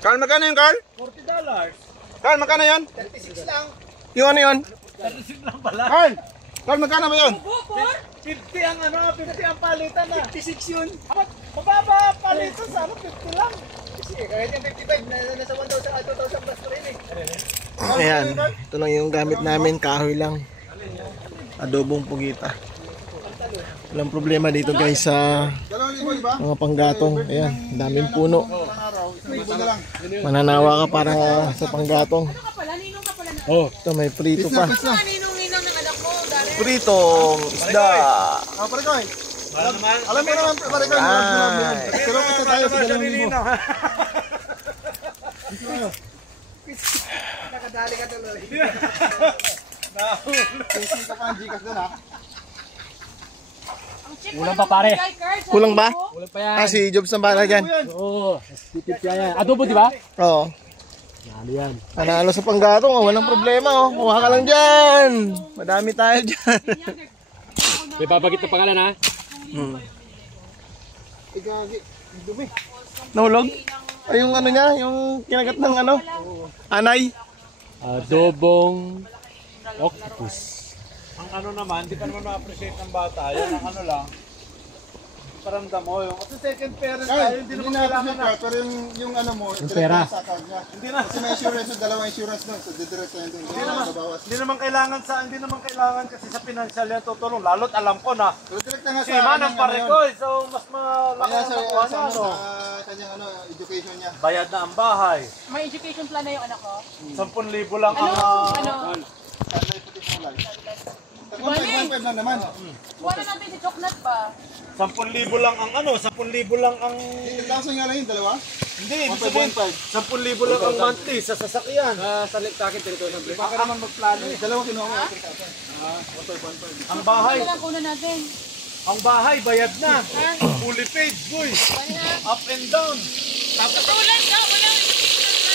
Carl, magkano yun, Carl? $40. Carl, magkano yun? 36 lang. Yung ano yun? 36 lang pala. Carl! Carl, magkano ba yun? 50 ang ano, 50 ang palitan na. 56 yun. Mababa palitan sa ano, 50 lang. Sige, kahit yung 55, nasa 1,000 plus pa rin eh. Ayan, ito lang yung gamit namin, kahoy lang. Adobong pugita. Walang problema dito guys sa mga panggatong. Ayan, daming puno. Mananawa ka para sa panggatong. Oh, ito may prito pa. Ninong-ninong ng anak mo, Darren. Pritong isda. Alam mo naman, pare ko, pero kasi tayo sa 2,000. Nakadali ka tuloy. Kasi ka pa ang Gcash doon ha. Kulang pa pare. Kulang ba? Kulang pa yan. Ah, si Jobs ang bala dyan. Oo, titip yan. Adobo di ba? Oo. Nalo yan. Panalo sa panggatong, oh, walang problema. Oh. Kuha ka lang dyan. Madami tayo dyan. May babagit na pangalan ha? Igagi, dumi. Nahulog? Ay, yung ano niya, yung kinagat ng ano? Anay. Adobong octopus. Ang ano naman, di pa naman ma-appreciate ng bata. Yan ang ano lang. Paramdam mo yung kasi second parent tayo, hindi naman kailangan na. Pero yung ano mo, yung pera. sa account niya. Hindi na. Kasi may insurance, dalawang insurance doon. So, didiretso yun doon. Hindi naman kailangan kasi sa financial yan tutulong. Lalo't alam ko na Pero direct na nga si Manang pare ko, so mas malaki Kaya ang sa nakuha niya, no? kanyang education niya. Bayad na ang bahay. May education plan na yung anak ko. 10,000 lang ang Ano? Tag-1.5 lang naman. Kuha na natin si Choknat pa. 10,000 lang ang ano, 10,000 lang ang 10,000 nga lang yung dalawa. hindi, ibig sabihin 10,000 lang ang monthly sa sasakyan. Sa akin, territory ng Baka naman magplano eh. Dalawa kinuha mo. Ang bahay, Ito lang kuna natin. ang bahay bayad na. Fully paid, boy. Up and down. Tulad ka, walang education